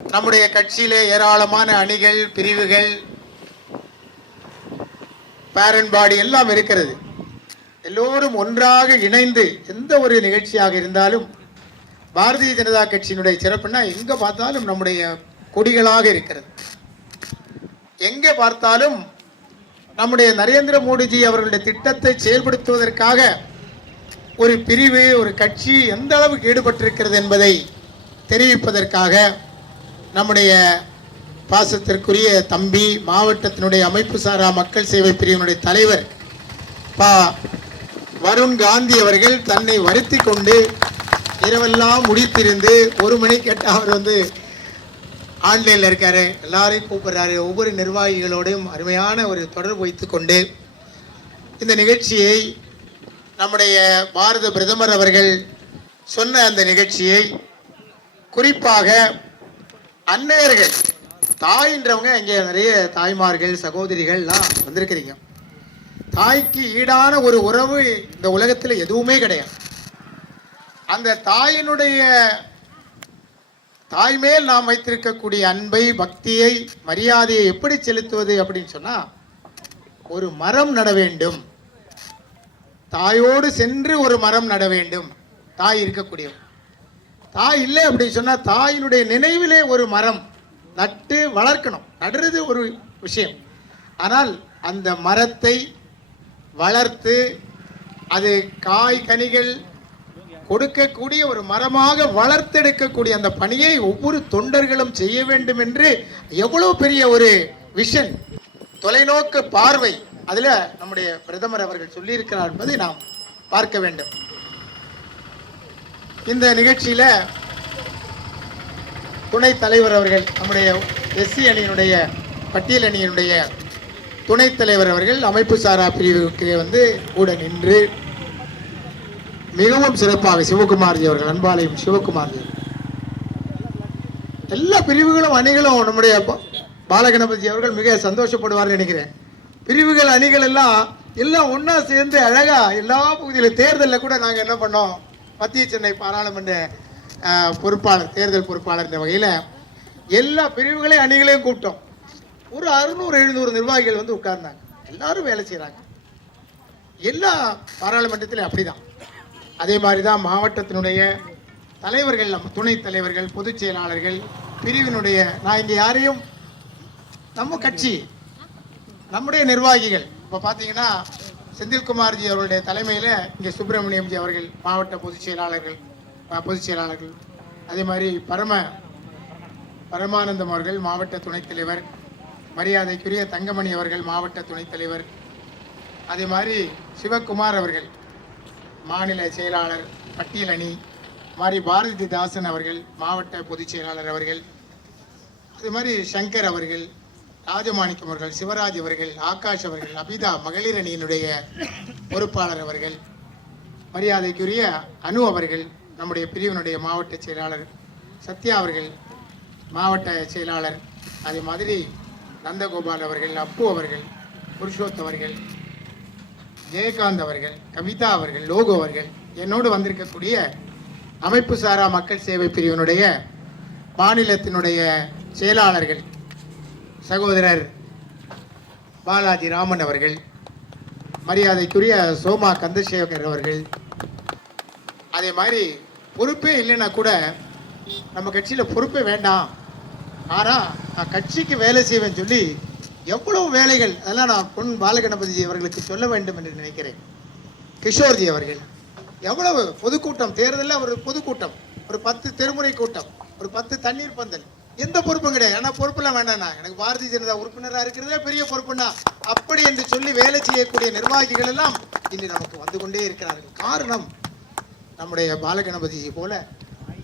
நம்முடைய கட்சியிலே ஏராளமான அணிகள் பிரிவுகள் பேரன் பாடி எல்லாம் இருக்கிறது. எல்லோரும் ஒன்றாக இணைந்து எந்த ஒரு நிகழ்ச்சியாக இருந்தாலும் பாரதிய ஜனதா கட்சியினுடைய சிறப்புனா எங்க பார்த்தாலும் நம்முடைய கொடிகளாக இருக்கிறது. எங்கே பார்த்தாலும் நம்முடைய நரேந்திர மோடிஜி அவர்களுடைய திட்டத்தை செயல்படுத்துவதற்காக ஒரு பிரிவு ஒரு கட்சி எந்த அளவுக்கு ஈடுபட்டிருக்கிறது என்பதை தெரிவிப்பதற்காக நம்முடைய பாசத்திற்குரிய தம்பி மாவட்டத்தினுடைய அமைப்பு சாரா மக்கள் சேவை பிரிவினுடைய தலைவர் பா. வருண் காந்தி அவர்கள் தன்னை வருத்தி கொண்டு இரவெல்லாம் முடித்திருந்து ஒரு மணி கேட்டால் அவர் வந்து ஆன்லைனில் இருக்காரு. எல்லாரையும் கூப்பிடுறாரு. ஒவ்வொரு நிர்வாகிகளோடும் அருமையான ஒரு தொடர்பு வைத்து கொண்டு இந்த நிகழ்ச்சியை நம்முடைய பாரத பிரதமர் அவர்கள் சொன்ன அந்த நிகழ்ச்சியை குறிப்பாக அன்னையர்கள். தாயின்றவங்க இங்கே நிறைய தாய்மார்கள் சகோதரிகள்லாம் வந்திருக்கிறீங்க. தாய்க்கு ஈடான ஒரு உறவு இந்த உலகத்தில் எதுவுமே கிடையாது. அந்த தாயினுடைய தாய் மேல் நாம் வைத்திருக்கக்கூடிய அன்பை பக்தியை மரியாதையை எப்படி செலுத்துவது அப்படின்னு சொன்னா ஒரு மரம் நட வேண்டும். தாயோடு சென்று ஒரு மரம் நட வேண்டும். தாய் இருக்கக்கூடியவங்க தாய் இல்லை அப்படின்னு சொன்னால் தாயினுடைய நினைவிலே ஒரு மரம் நட்டு வளர்க்கணும். நடுறது ஒரு விஷயம். ஆனால் அந்த மரத்தை வளர்த்து அது காய் கனிகள் கொடுக்கக்கூடிய ஒரு மரமாக வளர்த்தெடுக்கக்கூடிய அந்த பணியை ஒவ்வொரு தொண்டர்களும் செய்ய வேண்டும் என்று எவ்வளோ பெரிய ஒரு விஷன். தொலைநோக்கு பார்வை. அதில் நம்முடைய பிரதமர் அவர்கள் சொல்லியிருக்கிறார் என்பதை நாம் பார்க்க வேண்டும். இந்த நிகழ்ச்சியில துணைத் தலைவர் அவர்கள் நம்முடைய எஸ்சி அணியினுடைய பட்டியல் அணியினுடைய துணைத் தலைவர் அவர்கள் அமைப்பு சாரா பிரிவுக்கு வந்து கூட நின்று மிகவும் சிறப்பாக சிவகுமார்ஜி அவர்கள் அன்பாலயம் சிவகுமார்ஜி எல்லா பிரிவுகளும் அணிகளும் நம்முடைய பாலகணபதி அவர்கள் மிக சந்தோஷப்படுவார்னு நினைக்கிறேன். பிரிவுகள் அணிகள் எல்லாம் எல்லாம் ஒண்ணா சேர்ந்து அழகா எல்லா பகுதியிலும் தேர்தலில் கூட நாங்கள் என்ன பண்ணோம்? மத்திய சென்னை பாராளுமன்ற பொறுப்பாளர் தேர்தல் பொறுப்பாளர் இந்த வகையில் எல்லா பிரிவுகளையும் அணிகளையும் கூப்பிட்டோம். ஒரு அறுநூறு எழுநூறு நிர்வாகிகள் வந்து உட்கார்ந்தாங்க. எல்லாரும் வேலை செய்கிறாங்க எல்லா பாராளுமன்றத்திலையும் அப்படிதான். அதே மாதிரி தான் மாவட்டத்தினுடைய தலைவர்கள் நம்ம துணைத் தலைவர்கள் பொதுச் செயலாளர்கள் பிரிவினுடைய நான் இங்கே யாரையும் நம்ம கட்சி நம்முடைய நிர்வாகிகள் இப்போ பார்த்தீங்கன்னா செந்தில்குமார்ஜி அவர்களுடைய தலைமையில் இங்கே சுப்பிரமணியம்ஜி அவர்கள் மாவட்ட பொதுச் செயலாளர்கள் பொதுச் செயலாளர்கள். அதே மாதிரி பரம பரமானந்தம் அவர்கள் மாவட்ட துணைத் தலைவர். மரியாதைக்குரிய தங்கமணி அவர்கள் மாவட்ட துணைத் தலைவர். அதே மாதிரி சிவகுமார் அவர்கள் மாநில செயலாளர் பட்டியல் அணி மாதிரி பாரதிதாசன் அவர்கள் மாவட்ட பொதுச் செயலாளர் அவர்கள். அதே மாதிரி சங்கர் அவர்கள் ராஜமாணிக்கம் அவர்கள் சிவராஜ் அவர்கள் ஆகாஷ் அவர்கள் அபிதா மகளிர் அணியினுடைய பொறுப்பாளர் அவர்கள் மரியாதைக்குரிய அனு அவர்கள் நம்முடைய பிரிவினுடைய மாவட்ட செயலாளர் சத்யா அவர்கள் மாவட்ட செயலாளர் அதே மாதிரி நந்தகோபால் அவர்கள் அப்பு அவர்கள் புருஷோத் அவர்கள் ஜெயகாந்த் அவர்கள் கவிதா அவர்கள் லோகோ அவர்கள் என்னோடு வந்திருக்கக்கூடிய அமைப்பு சாரா மக்கள் சேவை பிரிவினுடைய மாநிலத்தினுடைய செயலாளர்கள் சகோதரர் பாலாஜி ராமன் அவர்கள் மரியாதைக்குரிய சோமா கந்தசேகர் அவர்கள் அதே மாதிரி பொறுப்பே இல்லைன்னா கூட நம்ம கட்சியில் பொறுப்பே வேண்டாம். ஆனால் நான் கட்சிக்கு வேலை செய்வேன்னு சொல்லி எவ்வளவு வேலைகள் அதெல்லாம் நான் பொன் பாலகணபதி அவர்களுக்கு சொல்ல வேண்டும் என்று நினைக்கிறேன். கிஷோர்ஜி அவர்கள் எவ்வளவு பொதுக்கூட்டம் தேர்தலில் ஒரு பொதுக்கூட்டம் ஒரு பத்து தெருமுறை கூட்டம் ஒரு பத்து தண்ணீர் பந்தல் எந்த பொறுப்பும் கிடையாது. ஆனால் பொறுப்புலாம் வேண்டாண்ணா. எனக்கு பாரதிய ஜனதா உறுப்பினராக இருக்கிறதே பெரிய பொறுப்புண்ணா. அப்படி என்று சொல்லி வேலை செய்யக்கூடிய நிர்வாகிகள் எல்லாம் இன்று நமக்கு வந்து கொண்டே இருக்கிறார்கள். காரணம் நம்முடைய பாலகணபதி போல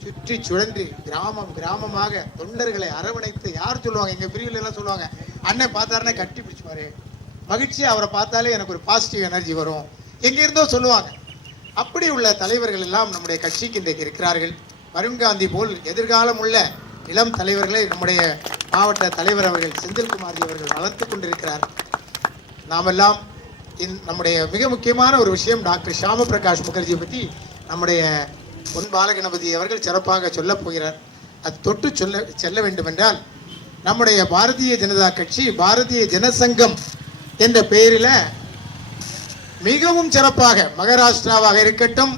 சுற்றி சுழன்று கிராமம் கிராமமாக தொண்டர்களை அரவணைத்து யார் சொல்லுவாங்க? எங்கள் பிரிவில் எல்லாம் சொல்லுவாங்க அண்ணன் பார்த்தாருன்னா கட்டி பிடிச்சுப்பாரு. மகிழ்ச்சியாக அவரை பார்த்தாலே எனக்கு ஒரு பாசிட்டிவ் எனர்ஜி வரும். எங்கே இருந்தோ சொல்லுவாங்க. அப்படி உள்ள தலைவர்கள் எல்லாம் நம்முடைய கட்சிக்கு இன்றைக்கு இருக்கிறார்கள். வருண் காந்தி போல் எதிர்காலம் உள்ள இளம் தலைவர்களை நம்முடைய மாவட்ட தலைவர் அவர்கள் செந்தில்குமார்ஜி அவர்கள் வளர்த்து கொண்டிருக்கிறார். நாமெல்லாம் இந் நம்முடைய மிக முக்கியமான ஒரு விஷயம் டாக்டர் ஷியாம பிரகாஷ் முகர்ஜியை பற்றி நம்முடைய பொன் பாலகணபதி அவர்கள் சிறப்பாக சொல்லப் போகிறார். அது தொட்டு சொல்ல செல்ல வேண்டுமென்றால் நம்முடைய பாரதிய ஜனதா கட்சி பாரதிய ஜனசங்கம் என்ற பெயரில் மிகவும் சிறப்பாக மகாராஷ்டிராவாக இருக்கட்டும்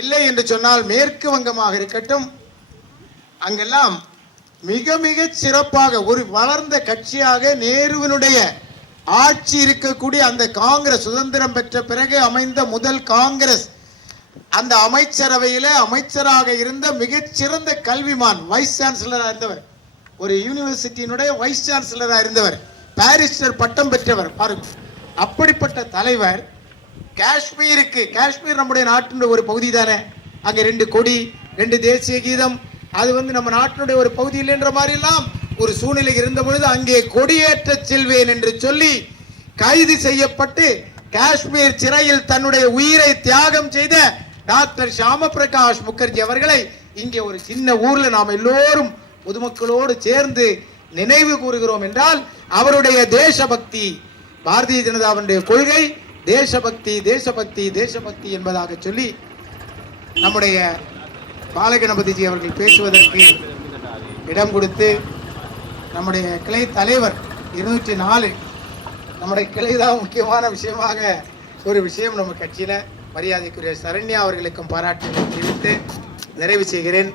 இல்லை என்று சொன்னால் மேற்கு வங்கமாக இருக்கட்டும் அங்கெல்லாம் மிக மிக சிறப்பாக ஒரு வளர்ந்த கட்சியாக நேருவினுடைய ஆட்சி இருக்கக்கூடிய அந்த காங்கிரஸ் சுதந்திரம் பெற்ற பிறகு அமைந்த முதல் காங்கிரஸ் அந்த அமைச்சரவையில அமைச்சராக இருந்த மிகச்சிறந்த கல்விமான் வைஸ் சான்சலராக இருந்தவர். ஒரு யூனிவர்சிட்டியினுடைய வைஸ் சான்சலராக இருந்தவர். பாரிஸ்டர் பட்டம் பெற்றவர் பாருங்க. அப்படிப்பட்ட தலைவர் காஷ்மீருக்கு காஷ்மீர் நம்முடைய நாட்டினுடைய ஒரு பகுதி தானே. அங்கே ரெண்டு கொடி ரெண்டு தேசிய கீதம் அது வந்து நம்ம நாட்டினுடைய ஒரு பகுதி இல்லைன்ற மாதிரி எல்லாம் ஒரு சூழ்நிலை இருந்த பொழுது அங்கே கொடியேற்ற செல்வேன் என்று சொல்லி கைது செய்யப்பட்டு காஷ்மீர் சிறையில் தன்னுடைய உயிரை தியாகம் செய்த டாக்டர் ஷியாம பிரகாஷ் முகர்ஜி அவர்களை இங்கே ஒரு சின்ன ஊர்ல நாம் எல்லோரும் பொதுமக்களோடு சேர்ந்து நினைவு கூறுகிறோம் என்றால் அவருடைய தேசபக்தி பாரதிய ஜனதாவினுடைய கொள்கை தேசபக்தி தேசபக்தி தேசபக்தி என்பதாக சொல்லி நம்முடைய பாலகணபதிஜி அவர்கள் பேசுவதற்கு இடம் கொடுத்து நம்முடைய கிளை தலைவர் இருநூற்றி நாலு. நம்முடைய கிளை தான் முக்கியமான விஷயமாக ஒரு விஷயம் நம்ம கட்சியில் மரியாதைக்குரிய சரண்யா அவர்களுக்கும் பாராட்டுகளை தெரிவித்து நிறைவு செய்கிறேன்.